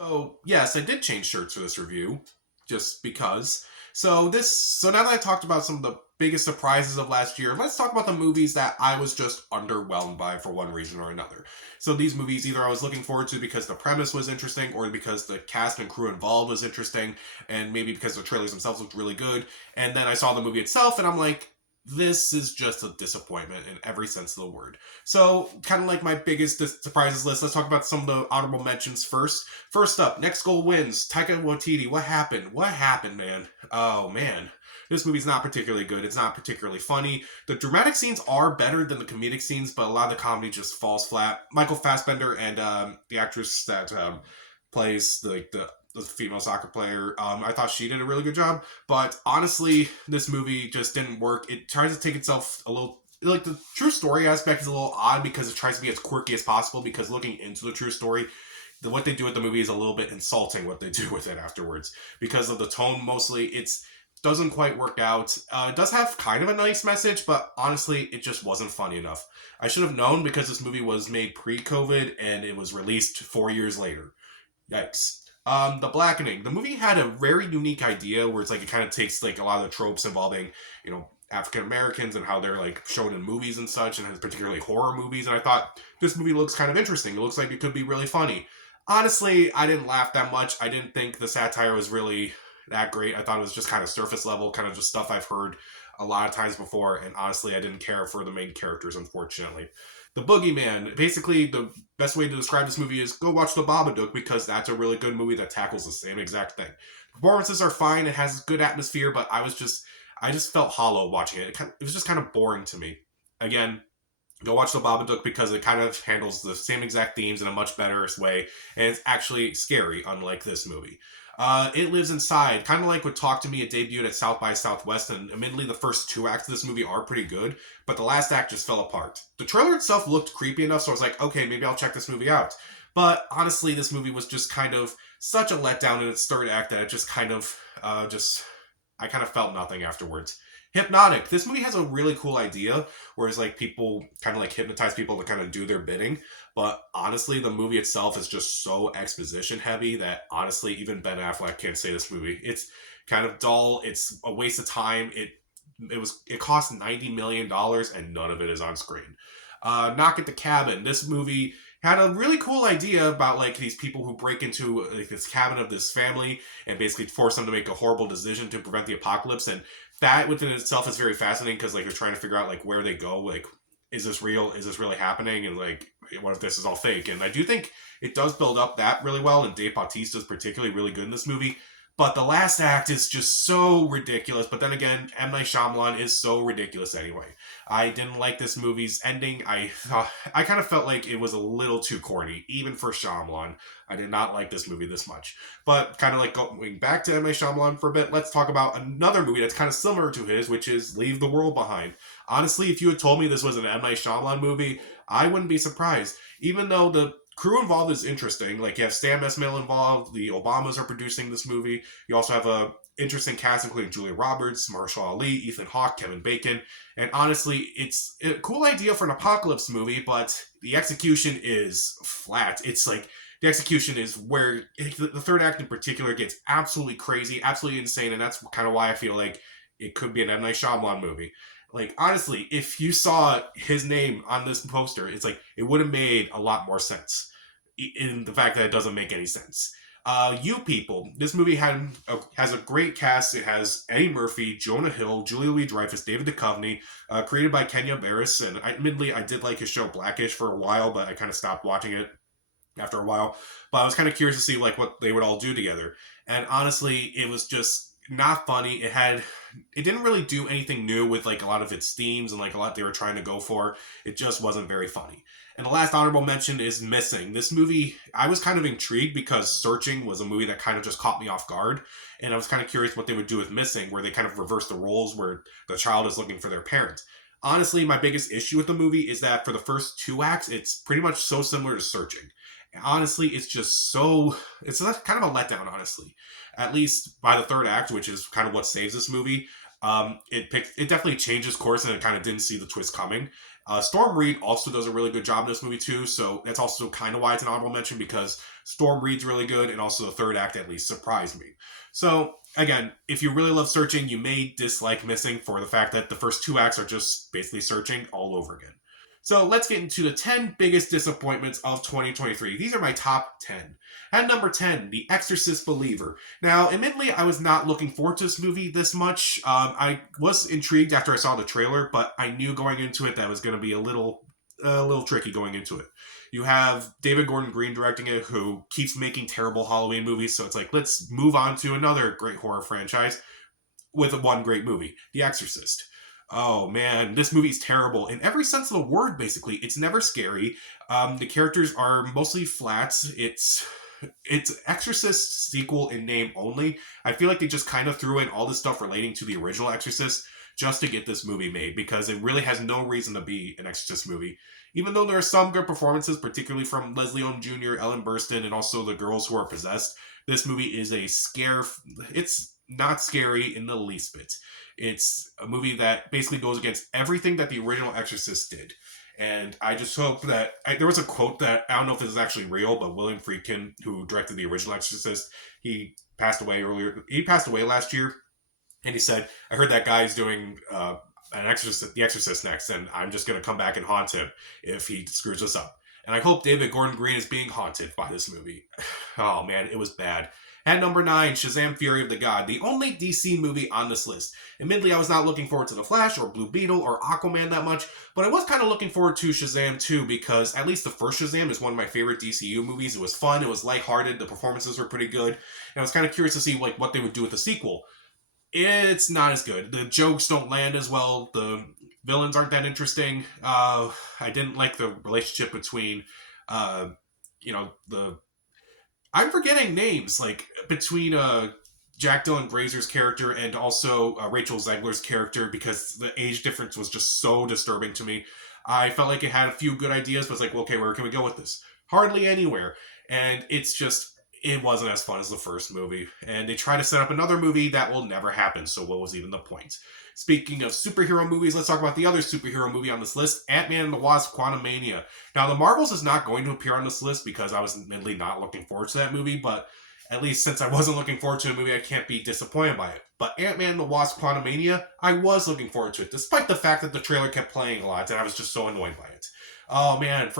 Oh, yes, I did change shirts for this review, just because. So now that I talked about some of the biggest surprises of last year, let's talk about the movies that I was just underwhelmed by for one reason or another. So these movies either I was looking forward to because the premise was interesting, or because the cast and crew involved was interesting, and maybe because the trailers themselves looked really good. And then I saw the movie itself, and I'm like, this is just a disappointment in every sense of the word. So, kind of like my biggest surprises list, let's talk about some of the honorable mentions first. First up, Next Goal Wins. Taika Waititi. What happened? What happened, man? Oh, man. This movie's not particularly good. It's not particularly funny. The dramatic scenes are better than the comedic scenes, but a lot of the comedy just falls flat. Michael Fassbender and the actress that plays the female soccer player. I thought she did a really good job, but honestly, this movie just didn't work. It tries to take itself a little like the true story aspect is a little odd because it tries to be as quirky as possible. Because looking into the true story, what they do with the movie is a little bit insulting. What they do with it afterwards, because of the tone, mostly it's doesn't quite work out. It does have kind of a nice message, but honestly, it just wasn't funny enough. I should have known because this movie was made pre-COVID and it was released 4 years later. Yikes. The Blackening. The movie had a very unique idea where it's like it kind of takes like a lot of the tropes involving, African Americans and how they're like shown in movies and such, and has particularly horror movies. And I thought this movie looks kind of interesting. It looks like it could be really funny. Honestly, I didn't laugh that much. I didn't think the satire was really that great. I thought it was just kind of surface level, kind of just stuff I've heard a lot of times before. And honestly, I didn't care for the main characters, unfortunately. The Boogeyman. Basically, the best way to describe this movie is go watch The Babadook because that's a really good movie that tackles the same exact thing. Performances are fine. It has good atmosphere, but I just felt hollow watching it. It was just kind of boring to me. Again, go watch The Babadook because it kind of handles the same exact themes in a much better way, and it's actually scary, unlike this movie. It Lives Inside, kind of like what Talk to Me. It debuted at South by Southwest, and admittedly, the first two acts of this movie are pretty good, but the last act just fell apart. The trailer itself looked creepy enough, so I was like, okay, maybe I'll check this movie out. But honestly, this movie was just kind of such a letdown in its third act that it just kind of I kind of felt nothing afterwards. Hypnotic. This movie has a really cool idea, whereas like people kind of like hypnotize people to kind of do their bidding. But honestly, the movie itself is just so exposition heavy that honestly, even Ben Affleck can't say this movie. It's kind of dull. It's a waste of time. It cost $90 million and none of it is on screen. Knock at the Cabin. This movie had a really cool idea about like these people who break into like this cabin of this family and basically force them to make a horrible decision to prevent the apocalypse. And that within itself is very fascinating because like they're trying to figure out like where they go, like is this real, is this really happening, and like what if this is all fake. And I do think it does build up that really well, and Dave Bautista is particularly really good in this movie. But the last act is just so ridiculous. But then again, M. Night Shyamalan is so ridiculous anyway. I didn't like this movie's ending. I kind of felt like it was a little too corny, even for Shyamalan. I did not like this movie this much. But kind of like going back to M. Night Shyamalan for a bit, let's talk about another movie that's kind of similar to his, which is Leave the World Behind. Honestly, if you had told me this was an M. Night Shyamalan movie, I wouldn't be surprised. Even though the crew involved is interesting, like you have Stan Esmail involved, the Obamas are producing this movie. You also have a interesting cast including Julia Roberts, Marshall Ali, Ethan Hawke, Kevin Bacon. And honestly, it's a cool idea for an apocalypse movie, but the execution is flat. It's like the execution is where the third act in particular gets absolutely crazy, absolutely insane, and that's kind of why I feel like it could be an M. Night Shyamalan movie. Like, honestly, if you saw his name on this poster, it's like, it would have made a lot more sense in the fact that it doesn't make any sense. You People. This movie has a great cast. It has Eddie Murphy, Jonah Hill, Julia Louis-Dreyfus, David Duchovny, created by Kenya Barris. And admittedly, I did like his show Blackish for a while, but I kind of stopped watching it after a while. But I was kind of curious to see like what they would all do together. And honestly, it was just not funny. It didn't really do anything new with like a lot of its themes and like a lot they were trying to go for. It just wasn't very funny. And the last honorable mention is Missing. This movie, I was kind of intrigued because Searching was a movie that kind of just caught me off guard. And I was kind of curious what they would do with Missing, where they kind of reverse the roles where the child is looking for their parent. Honestly, my biggest issue with the movie is that for the first two acts, it's pretty much so similar to Searching. Honestly, it's kind of a letdown, honestly. At least by the third act, which is kind of what saves this movie, it definitely changes course and it kind of didn't see the twist coming. Storm Reed also does a really good job in this movie too, so that's also kind of why it's an honorable mention, because Storm Reed's really good, and also the third act at least surprised me. So again, if you really love Searching, you may dislike Missing for the fact that the first two acts are just basically Searching all over again. So let's get into the 10 biggest disappointments of 2023. These are my top 10. At number 10, The Exorcist Believer. Now, admittedly, I was not looking forward to this movie this much. I was intrigued after I saw the trailer, but I knew going into it that it was going to be a little tricky going into it. You have David Gordon Green directing it, who keeps making terrible Halloween movies, so it's like, let's move on to another great horror franchise with one great movie, The Exorcist. Oh man, this movie's terrible in every sense of the word. Basically, it's never scary. The characters are mostly flats. It's Exorcist sequel in name only. I feel like they just kind of threw in all this stuff relating to the original Exorcist just to get this movie made, because it really has no reason to be an Exorcist movie. Even though there are some good performances, particularly from Leslie Odom Jr., Ellen Burstyn, and also the girls who are possessed, this movie is a scare. It's not scary in the least bit. It's a movie that basically goes against everything that the original Exorcist did. And I just hope that... there was a quote that, I don't know if this is actually real, but William Friedkin, who directed the original Exorcist, he passed away last year. And he said, I heard that guy's doing The Exorcist next, and I'm just going to come back and haunt him if he screws us up. And I hope David Gordon Green is being haunted by this movie. Oh man, it was bad. At number 9, Shazam! Fury of the God, the only DC movie on this list. Admittedly, I was not looking forward to The Flash or Blue Beetle or Aquaman that much, but I was kind of looking forward to Shazam 2, because at least the first Shazam is one of my favorite DCU movies. It was fun, it was lighthearted, the performances were pretty good, and I was kind of curious to see what they would do with the sequel. It's not as good. The jokes don't land as well. The villains aren't that interesting. I didn't like the relationship between, I'm forgetting names, like, between Jack Dylan Grazer's character and also Rachel Zegler's character, because the age difference was just so disturbing to me. I felt like it had a few good ideas, but it's like, okay, where can we go with this? Hardly anywhere. And it wasn't as fun as the first movie. And they try to set up another movie that will never happen, so what was even the point? Speaking of superhero movies, let's talk about the other superhero movie on this list, Ant-Man and the Wasp: Quantumania. Now, The Marvels is not going to appear on this list because I was admittedly not looking forward to that movie, but at least since I wasn't looking forward to a movie, I can't be disappointed by it. But Ant-Man and the Wasp: Quantumania, I was looking forward to it, despite the fact that the trailer kept playing a lot, and I was just so annoyed by it. Oh man,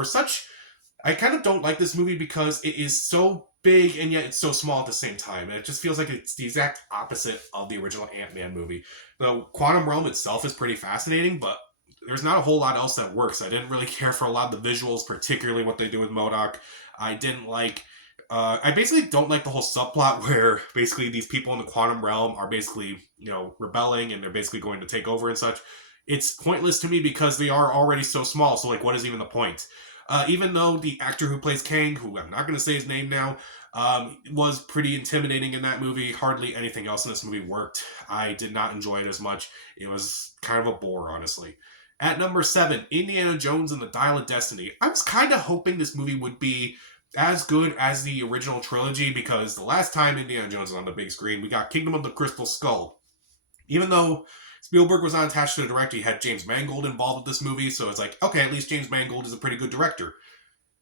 I kind of don't like this movie because it is so big and yet it's so small at the same time. And it just feels like it's the exact opposite of the original Ant-Man movie. The quantum realm itself is pretty fascinating, but there's not a whole lot else that works. I didn't really care for a lot of the visuals, particularly what they do with MODOK. I didn't like... I basically don't like the whole subplot where basically these people in the quantum realm are basically, rebelling, and they're basically going to take over and such. It's pointless to me because they are already so small, so like, what is even the point? Even though the actor who plays Kang, who I'm not going to say his name now, was pretty intimidating in that movie, hardly anything else in this movie worked. I did not enjoy it as much. It was kind of a bore, honestly. At number 7, Indiana Jones and the Dial of Destiny. I was kind of hoping this movie would be as good as the original trilogy, because the last time Indiana Jones was on the big screen, we got Kingdom of the Crystal Skull. Even though Spielberg was not attached to the director, he had James Mangold involved with this movie, so it's like, okay, at least James Mangold is a pretty good director.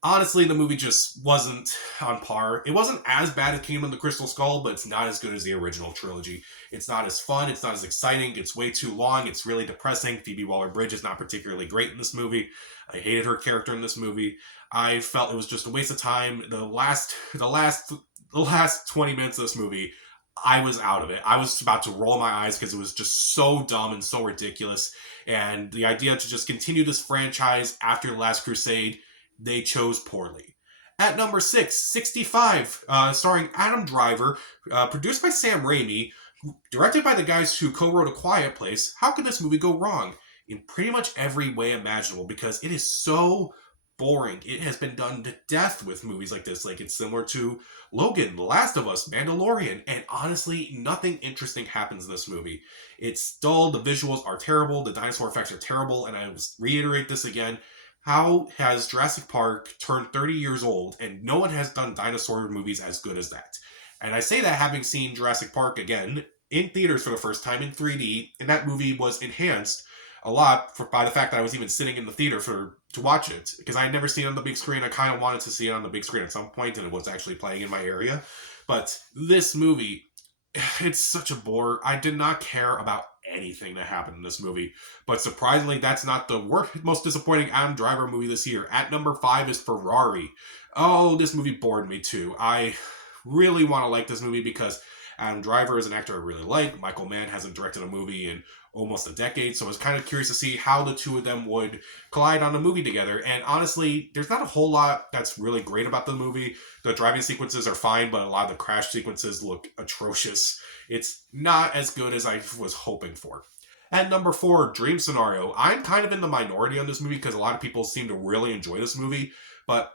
Honestly, the movie just wasn't on par. It wasn't as bad as Kingdom of the Crystal Skull, but it's not as good as the original trilogy. It's not as fun, it's not as exciting, it's way too long, it's really depressing. Phoebe Waller-Bridge is not particularly great in this movie. I hated her character in this movie. I felt it was just a waste of time. The last 20 minutes of this movie, I was out of it. I was about to roll my eyes because it was just so dumb and so ridiculous. And the idea to just continue this franchise after The Last Crusade, they chose poorly. At number 6, 65, starring Adam Driver, produced by Sam Raimi, directed by the guys who co-wrote A Quiet Place. How could this movie go wrong? In pretty much every way imaginable, because it is so boring. It has been done to death with movies like this. Like, it's similar to Logan, The Last of Us, Mandalorian, and honestly, nothing interesting happens in this movie. It's dull, the visuals are terrible, the dinosaur effects are terrible, and I will reiterate this again. How has Jurassic Park turned 30 years old and no one has done dinosaur movies as good as that? And I say that having seen Jurassic Park again in theaters for the first time in 3D, and that movie was enhanced a lot by the fact that I was even sitting in the theater to watch it, because I had never seen it on the big screen. I kind of wanted to see it on the big screen at some point, and it was actually playing in my area. But this movie, it's such a bore. I did not care about anything that happened in this movie. But surprisingly, that's not the most disappointing Adam Driver movie this year. At number 5 is Ferrari. Oh, this movie bored me too. I really want to like this movie because Adam Driver is an actor I really like. Michael Mann hasn't directed a movie in almost a decade, so I was kind of curious to see how the two of them would collide on a movie together. And honestly, there's not a whole lot that's really great about the movie. The driving sequences are fine, but a lot of the crash sequences look atrocious. It's not as good as I was hoping for. At number 4, Dream Scenario. I'm kind of in the minority on this movie because a lot of people seem to really enjoy this movie, but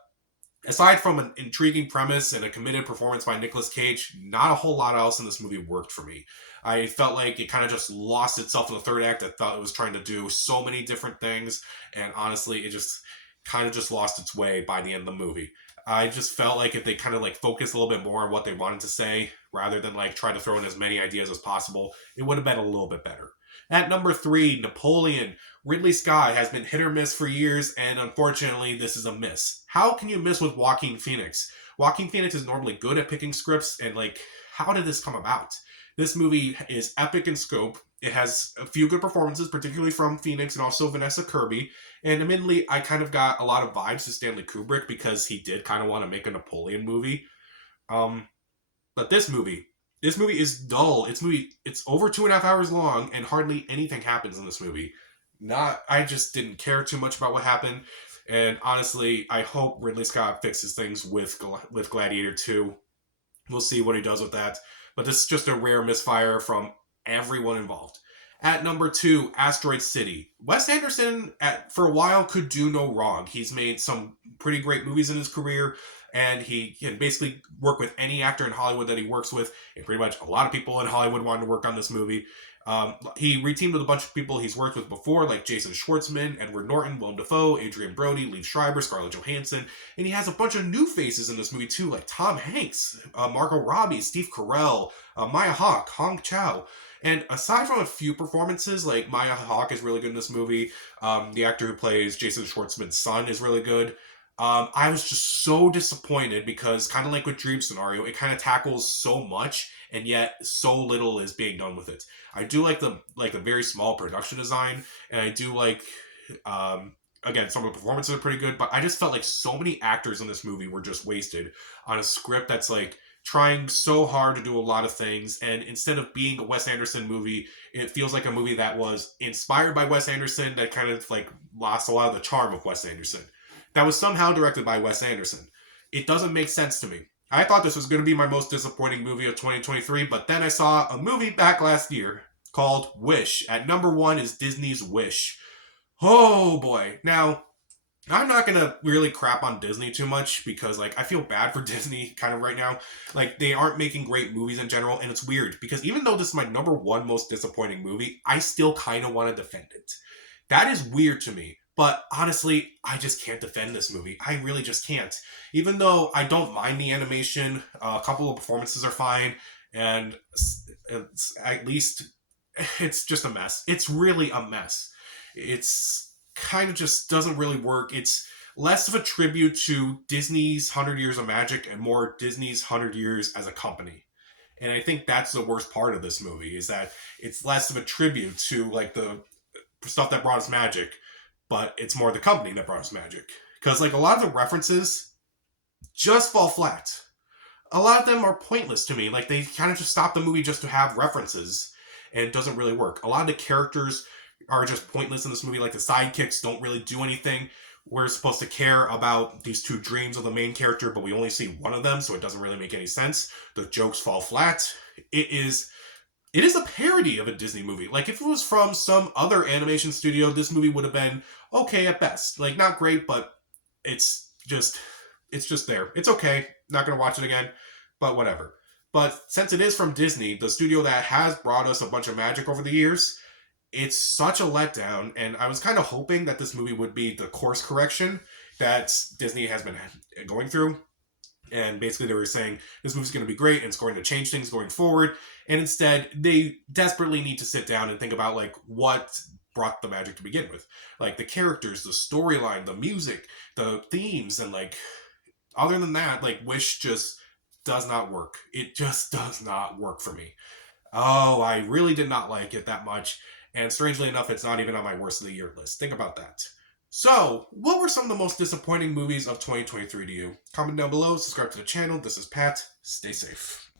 aside from an intriguing premise and a committed performance by Nicolas Cage, not a whole lot else in this movie worked for me. I felt like it kind of just lost itself in the third act. I thought it was trying to do so many different things, and honestly, it just kind of just lost its way by the end of the movie. I just felt like if they kind of like focused a little bit more on what they wanted to say, rather than like try to throw in as many ideas as possible, it would have been a little bit better. At number 3, Napoleon. Ridley Scott has been hit or miss for years, and unfortunately, this is a miss. How can you miss with Joaquin Phoenix? Joaquin Phoenix is normally good at picking scripts, and like, how did this come about? This movie is epic in scope. It has a few good performances, particularly from Phoenix and also Vanessa Kirby. And admittedly, I kind of got a lot of vibes to Stanley Kubrick because he did kind of want to make a Napoleon movie. But this movie is dull. It's over 2.5 hours long, and hardly anything happens in this movie. I just didn't care too much about what happened, and honestly, I hope Ridley Scott fixes things with Gladiator 2. We'll see what he does with that, but this is just a rare misfire from everyone involved. At number 2, Asteroid City. Wes Anderson, for a while, could do no wrong. He's made some pretty great movies in his career, and he can basically work with any actor in Hollywood that he works with, and pretty much a lot of people in Hollywood wanted to work on this movie. He reteamed with a bunch of people he's worked with before, like Jason Schwartzman, Edward Norton, Willem Dafoe, Adrian Brody, Liev Schreiber, Scarlett Johansson, and he has a bunch of new faces in this movie too, like Tom Hanks, Margot Robbie, Steve Carell, Maya Hawke, Hong Chow. And aside from a few performances, like Maya Hawke is really good in this movie, the actor who plays Jason Schwartzman's son is really good. I was just so disappointed because, kind of like with Dream Scenario, it kind of tackles so much, and yet so little is being done with it. I do like the very small production design, and I do like again, some of the performances are pretty good, but I just felt like so many actors in this movie were just wasted on a script that's like trying so hard to do a lot of things, and instead of being a Wes Anderson movie, it feels like a movie that was inspired by Wes Anderson that kind of like lost a lot of the charm of Wes Anderson. That was somehow directed by Wes Anderson. It doesn't make sense to me. I thought this was going to be my most disappointing movie of 2023, but then I saw a movie back last year called Wish. At number 1 is Disney's Wish. Oh boy. Now, I'm not going to really crap on Disney too much because, like, I feel bad for Disney kind of right now. Like, they aren't making great movies in general, and it's weird because even though this is my number 1 most disappointing movie, I still kind of want to defend it. That is weird to me. But honestly, I just can't defend this movie. I really just can't. Even though I don't mind the animation, a couple of performances are fine, and it's at least it's just a mess. It's really a mess. It's kind of just doesn't really work. It's less of a tribute to Disney's 100 Years of Magic and more Disney's 100 Years as a company. And I think that's the worst part of this movie, is that it's less of a tribute to like the stuff that brought us magic, but it's more the company that brought us magic. Because like a lot of the references just fall flat. A lot of them are pointless to me. Like they kind of just stop the movie just to have references, and it doesn't really work. A lot of the characters are just pointless in this movie. Like the sidekicks don't really do anything. We're supposed to care about these 2 dreams of the main character, but we only see one of them, so it doesn't really make any sense. The jokes fall flat. It is a parody of a Disney movie. Like, if it was from some other animation studio, this movie would have been okay at best. Like, not great, but it's just there. It's okay. Not gonna watch it again, but whatever. But since it is from Disney, the studio that has brought us a bunch of magic over the years, it's such a letdown, and I was kind of hoping that this movie would be the course correction that Disney has been going through. And basically they were saying this movie's going to be great and it's going to change things going forward. And instead, they desperately need to sit down and think about like what brought the magic to begin with. Like the characters, the storyline, the music, the themes, and like other than that, like Wish just does not work. It just does not work for me. Oh, I really did not like it that much. And strangely enough, it's not even on my worst of the year list. Think about that. So, what were some of the most disappointing movies of 2023 to you? Comment down below, subscribe to the channel. This is Pat. Stay safe.